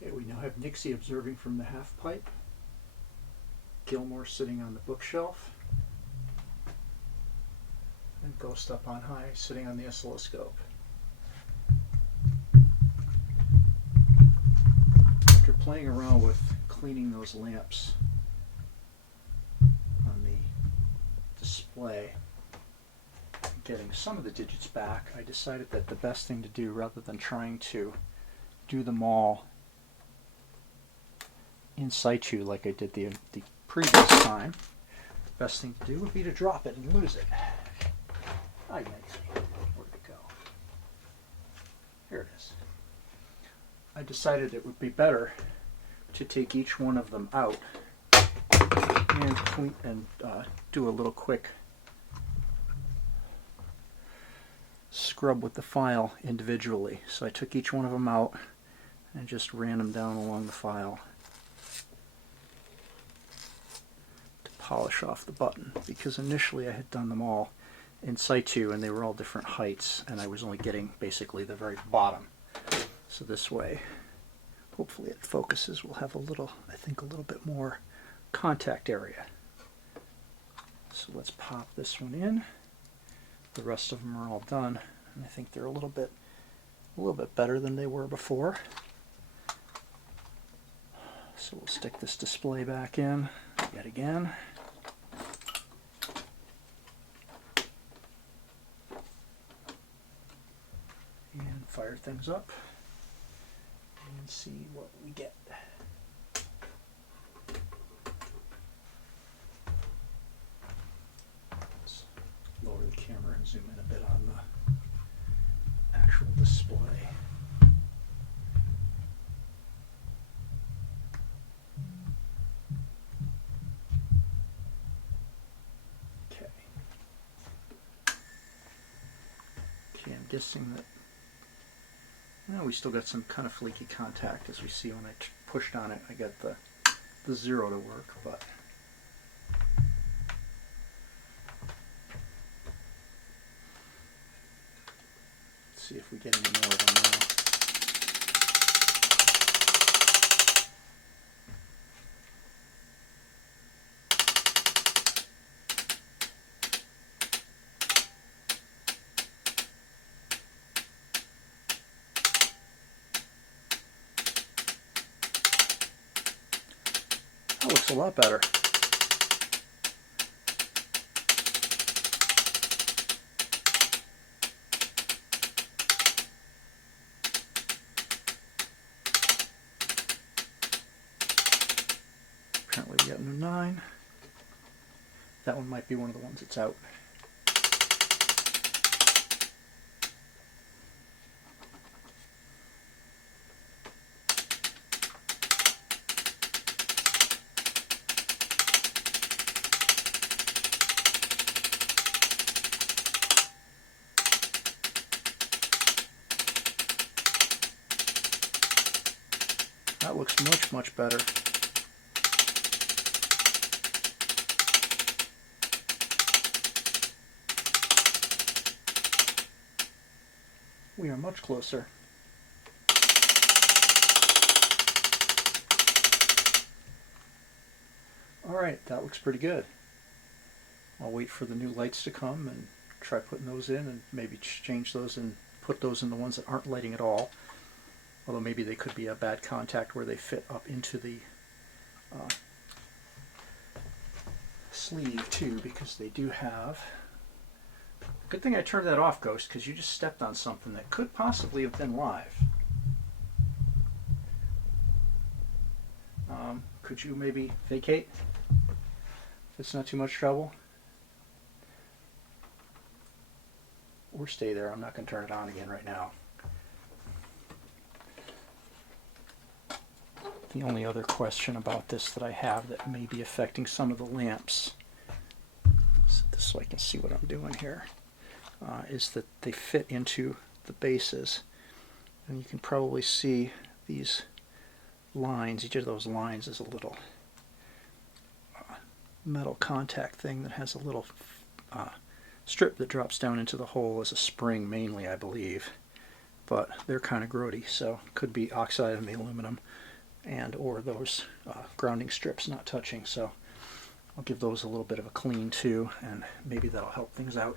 Okay, we now have Nixie observing from the half pipe, Gilmore sitting on the bookshelf, and Ghost up on high sitting on the oscilloscope. After playing around with cleaning those lamps on the display, getting some of the digits back, I decided that the best thing to do, rather than trying to do them all in situ like I did the previous time, the best thing to do would be to drop it and lose it. Hi, Nixie. Where'd it go? Here it is. I decided it would be better to take each one of them out and do a little quick scrub with the file individually. So I took each one of them out and just ran them down along the file to polish off the button, because initially I had done them all in situ and they were all different heights and I was only getting basically the very bottom. So this way, hopefully it focuses, we'll have a little, I think, a little bit more contact area. So let's pop this one in. The rest of them are all done, and I think they're a little bit better than they were before. So we'll stick this display back in yet again. And fire things up and see what we get. Let's lower the camera and zoom in a bit on the actual display. Okay, I'm guessing that we still got some kind of flaky contact, as we see when I pushed on it. I got the 0 to work, but let's see if we get any more of them now. That looks a lot better. Apparently we got no 9. That one might be one of the ones that's out. That looks much, much better. We are much closer. Alright, that looks pretty good. I'll wait for the new lights to come and try putting those in, and maybe change those and put those in the ones that aren't lighting at all. Although maybe they could be a bad contact where they fit up into the sleeve too, because they do have... Good thing I turned that off, Ghost, because you just stepped on something that could possibly have been live. Could you maybe vacate? If it's not too much trouble? Or stay there. I'm not going to turn it on again right now. The only other question about this that I have that may be affecting some of the lamps, so I can see what I'm doing here, is that they fit into the bases. And you can probably see these lines. Each of those lines is a little metal contact thing that has a little strip that drops down into the hole as a spring, mainly, I believe. But they're kind of grody, so could be oxide in the aluminum. and or those grounding strips not touching. So I'll give those a little bit of a clean too, and maybe that'll help things out.